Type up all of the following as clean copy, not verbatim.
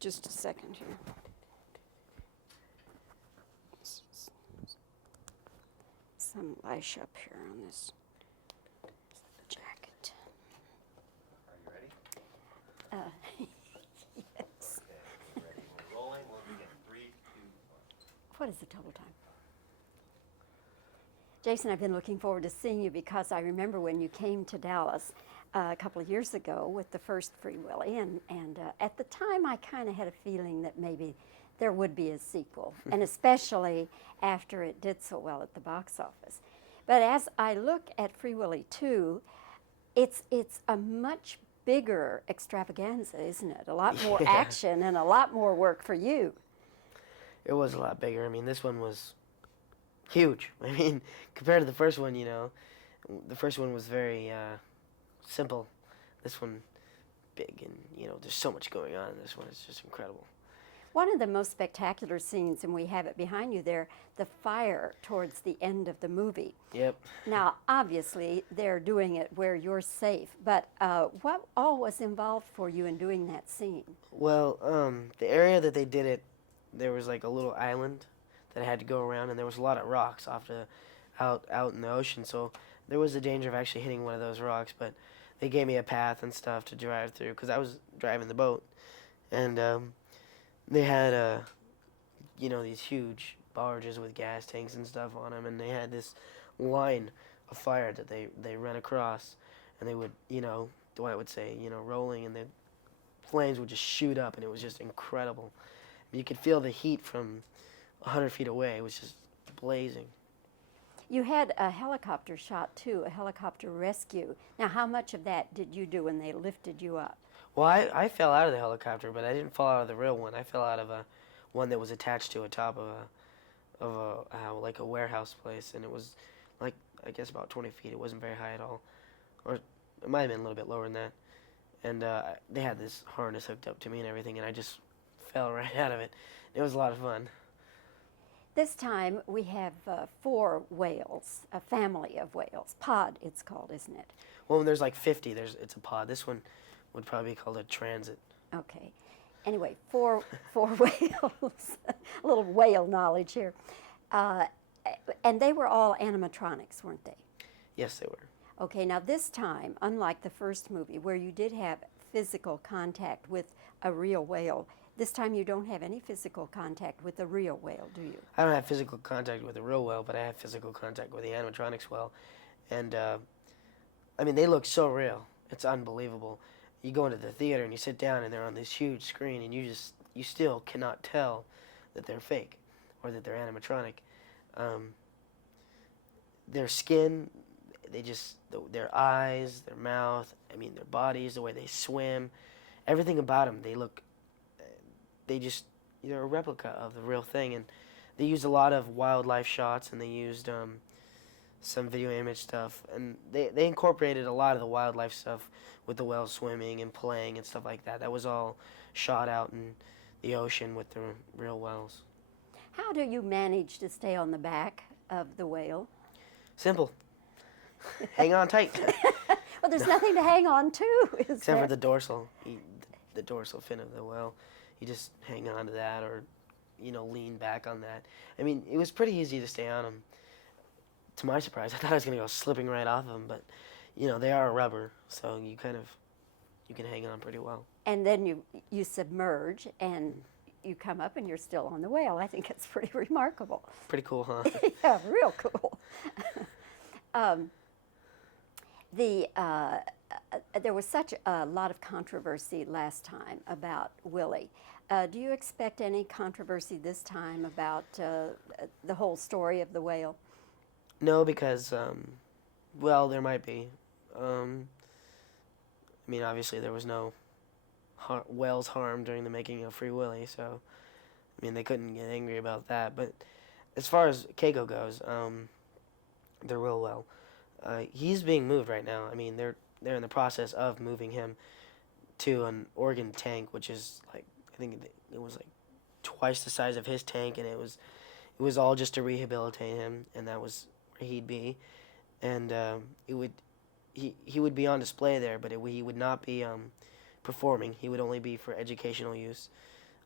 just a second here. Some lash up here on this jacket. Are you ready? Yes. Okay, ready. We're rolling. We'll begin. 3, 2, 1. What is the total time? Jason, I've been looking forward to seeing you because I remember when you came to Dallas a couple of years ago with the first Free Willy, and at the time I kind of had a feeling that maybe there would be a sequel, and especially after it did so well at the box office. But as I look at Free Willy 2, it's a much bigger extravaganza, isn't it? A lot more action and a lot more work for you. It was a lot bigger. I mean, this one was huge. I mean, compared to the first one, you know, the first one was very simple. This one, big, and you know, there's so much going on in this one. It's just incredible. One of the most spectacular scenes, and we have it behind you there, the fire towards the end of the movie. Yep. Now, obviously, they're doing it where you're safe, but what all was involved for you in doing that scene? Well, the area that they did it, there was like a little island that I had to go around, and there was a lot of rocks out in the ocean, so there was a danger of actually hitting one of those rocks, but they gave me a path and stuff to drive through, because I was driving the boat, and they had, you know, these huge barges with gas tanks and stuff on them, and they had this line of fire that they ran across, and they would, you know, Dwight would say, you know, rolling, and the flames would just shoot up, and it was just incredible. You could feel the heat from 100 feet away. It was just blazing. You had a helicopter shot too, a helicopter rescue. Now, how much of that did you do when they lifted you up? Well, I fell out of the helicopter, but I didn't fall out of the real one. I fell out of a one that was attached to a top of a like a warehouse place, and it was like, I guess about 20 feet. It wasn't very high at all, or it might have been a little bit lower than that. And they had this harness hooked up to me and everything, and I just fell right out of it. It was a lot of fun. This time we have 4 whales, a family of whales. Pod, it's called, isn't it? Well, when there's like 50, it's a pod. This one would probably be called a transit. Okay. Anyway, four whales. A little whale knowledge here. And they were all animatronics, weren't they? Yes, they were. Okay, now this time, unlike the first movie where you did have physical contact with a real whale, this time you don't have any physical contact with a real whale, do you? I don't have physical contact with a real whale, but I have physical contact with the animatronics whale. And, I mean, they look so real. It's unbelievable. You go into the theater and you sit down and they're on this huge screen, and you still cannot tell that they're fake or that they're animatronic. Their skin, their eyes, their mouth, I mean, their bodies, the way they swim, everything about them, they're a replica of the real thing. And they used a lot of wildlife shots, and they used some video image stuff, and they incorporated a lot of the wildlife stuff with the whales swimming and playing and stuff like that. That was all shot out in the ocean with the real whales. How do you manage to stay on the back of the whale? Simple. Hang on tight. Well, there's nothing to hang on to, Except for the dorsal, the dorsal fin of the whale. You just hang on to that, or, you know, lean back on that. I mean, it was pretty easy to stay on them. To my surprise, I thought I was going to go slipping right off them, but, you know, they are rubber, so you can hang on pretty well. And then you submerge, and you come up, and you're still on the whale. I think it's pretty remarkable. Pretty cool, huh? Yeah, real cool. There was such a lot of controversy last time about Willy. Do you expect any controversy this time about the whole story of the whale? No, because, well, there might be. I mean, obviously there was no whales harmed during the making of Free Willy, so, I mean, they couldn't get angry about that. But as far as Keiko goes, the real whale, he's being moved right now. I mean, they're in the process of moving him to an organ tank, which is like, I think it was like twice the size of his tank, and it was all just to rehabilitate him, and that was where he'd be, and he would be on display there, but he would not be performing. He would only be for educational use.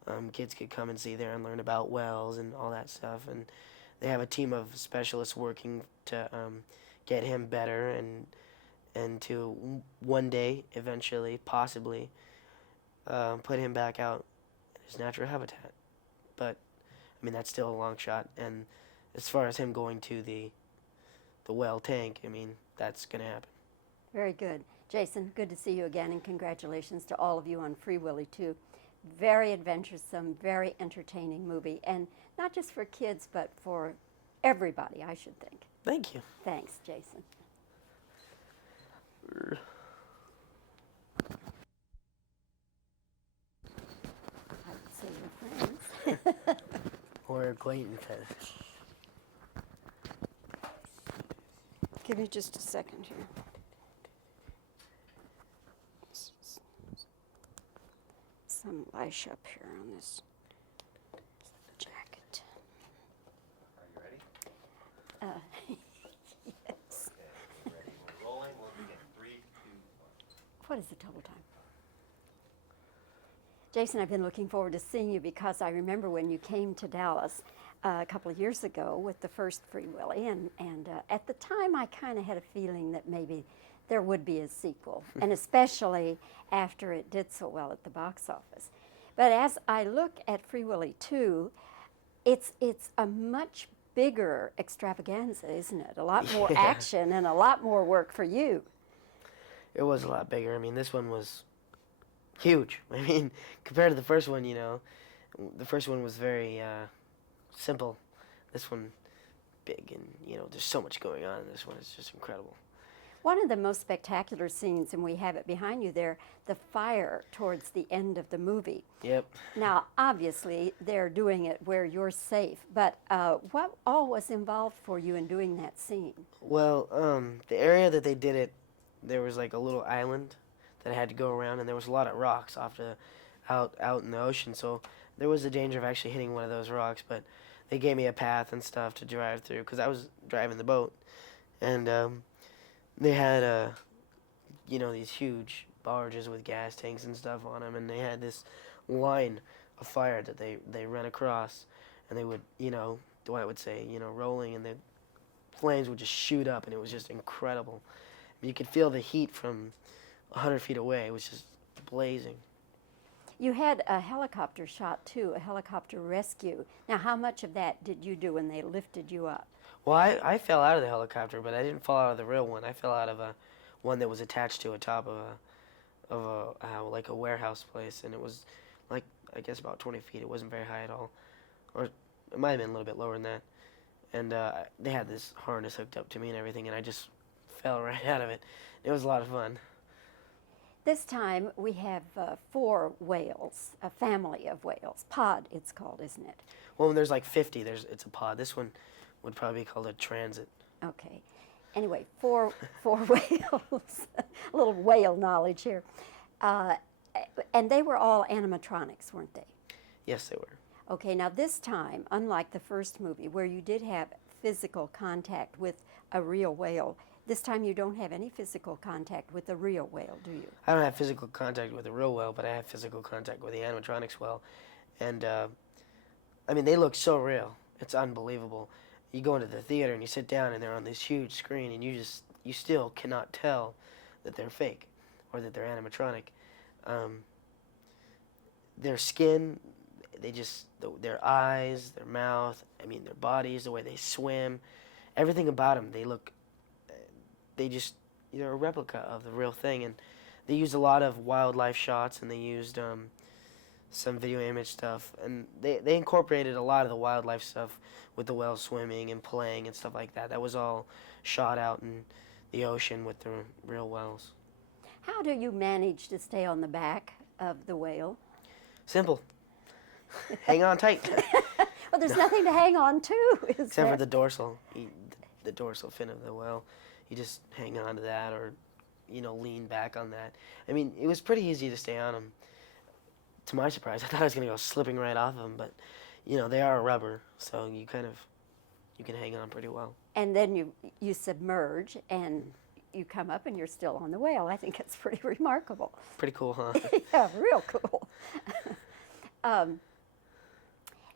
kids could come and see there and learn about whales and all that stuff. And they have a team of specialists working to get him better and to one day, eventually, possibly, put him back out in his natural habitat. But I mean, that's still a long shot. And as far as him going to the whale tank, I mean, that's going to happen. Very good. Jason, good to see you again, and congratulations to all of you on Free Willy, too. Very adventuresome, very entertaining movie, and not just for kids, but for everybody, I should think. Thank you. Thanks, Jason. I would say your friends. Or acquaintances. Give me just a second here. Some lash up here on this jacket. Are you ready? Yes. Okay, we're ready. We're rolling. We'll begin. 3, 2, 1. What is the total time? Jason, I've been looking forward to seeing you because I remember when you came to Dallas a couple of years ago with the first Free Willy, and at the time I kind of had a feeling that maybe there would be a sequel, and especially after it did so well at the box office. But as I look at Free Willy 2, it's a much bigger extravaganza, isn't it? A lot more Yeah. action and a lot more work for you. It was a lot bigger. I mean, this one was huge. I mean, compared to the first one, the first one was very simple. This one, big, and there's so much going on in this one. It's just incredible. One of the most spectacular scenes, and we have it behind you there, the fire towards the end of the movie. Yep. Now, obviously, they're doing it where you're safe, but what all was involved for you in doing that scene? Well, the area that they did it, there was like a little island that I had to go around, and there was a lot of rocks out in the ocean, so there was a danger of actually hitting one of those rocks, but they gave me a path and stuff to drive through, because I was driving the boat, and they had these huge barges with gas tanks and stuff on them, and they had this line of fire that they ran across, and they would, Dwight would say, rolling, and the flames would just shoot up, and it was just incredible. You could feel the heat from 100 feet away. It was just blazing. You had a helicopter shot, too, a helicopter rescue. Now, how much of that did you do when they lifted you up? Well, I fell out of the helicopter, but I didn't fall out of the real one. I fell out of one that was attached to a top of like a warehouse place, and it was like, I guess, about 20 feet. It wasn't very high at all, or it might have been a little bit lower than that. And they had this harness hooked up to me and everything, and I just fell right out of it. It was a lot of fun. This time we have 4 whales, a family of whales. Pod, it's called, isn't it? Well, when there's like 50, it's a pod. This one would probably be called a transit. Okay. Anyway, 4 whales. A little whale knowledge here. And they were all animatronics, weren't they? Yes, they were. Okay, now this time, unlike the first movie where you did have physical contact with a real whale, this time you don't have any physical contact with a real whale, do you? I don't have physical contact with a real whale, but I have physical contact with the animatronics whale. And, I mean, they look so real. It's unbelievable. You go into the theater and you sit down and they're on this huge screen, and you still cannot tell that they're fake or that they're animatronic. Their skin, their eyes, their mouth, I mean, their bodies, the way they swim, everything about them, they're a replica of the real thing. And they used a lot of wildlife shots, and they used some video image stuff, and they incorporated a lot of the wildlife stuff with the whales swimming and playing and stuff like that. That was all shot out in the ocean with the real whales. How do you manage to stay on the back of the whale? Simple. Hang on tight. Well, there's nothing to hang on to, is Except there? for the dorsal, the dorsal fin of the whale. You just hang on to that, or lean back on that. I mean, it was pretty easy to stay on them. To my surprise, I thought I was going to go slipping right off of them, but, they are rubber, so you can hang on pretty well. And then you submerge, and you come up, and you're still on the whale. I think it's pretty remarkable. Pretty cool, huh? Yeah, real cool.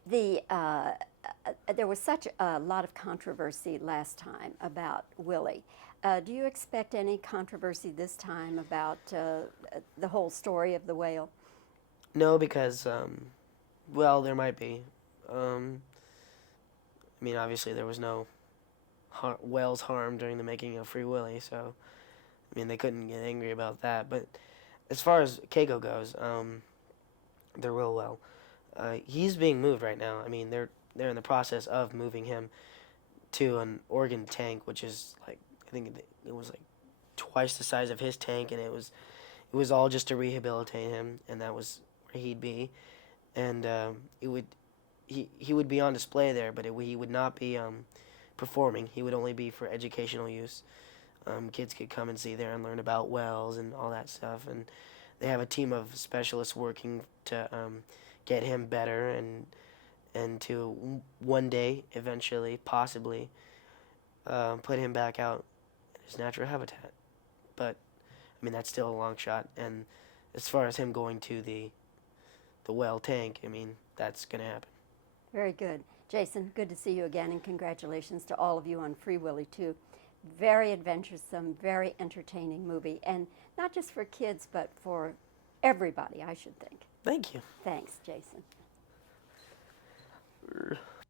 There was such a lot of controversy last time about Willy. Do you expect any controversy this time about the whole story of the whale? No, because well, there might be. I mean, obviously there was no whales harmed during the making of Free Willy, so I mean they couldn't get angry about that. But as far as Keiko goes, they're real well. He's being moved right now. I mean, they're in the process of moving him to an organ tank, which is like I think it was like twice the size of his tank, and it was all just to rehabilitate him, and that was where he'd be, and he would be on display there, but he would not be performing. He would only be for educational use. Kids could come and see there and learn about whales and all that stuff, and they have a team of specialists working to get him better and to one day, eventually, possibly, put him back out in his natural habitat. But I mean that's still a long shot. And as far as him going to the whale tank, I mean that's gonna happen. Very good. Jason, good to see you again, and congratulations to all of you on Free Willy 2. Very adventuresome, very entertaining movie, and not just for kids, but for everybody, I should think. Thank you. Thanks, Jason.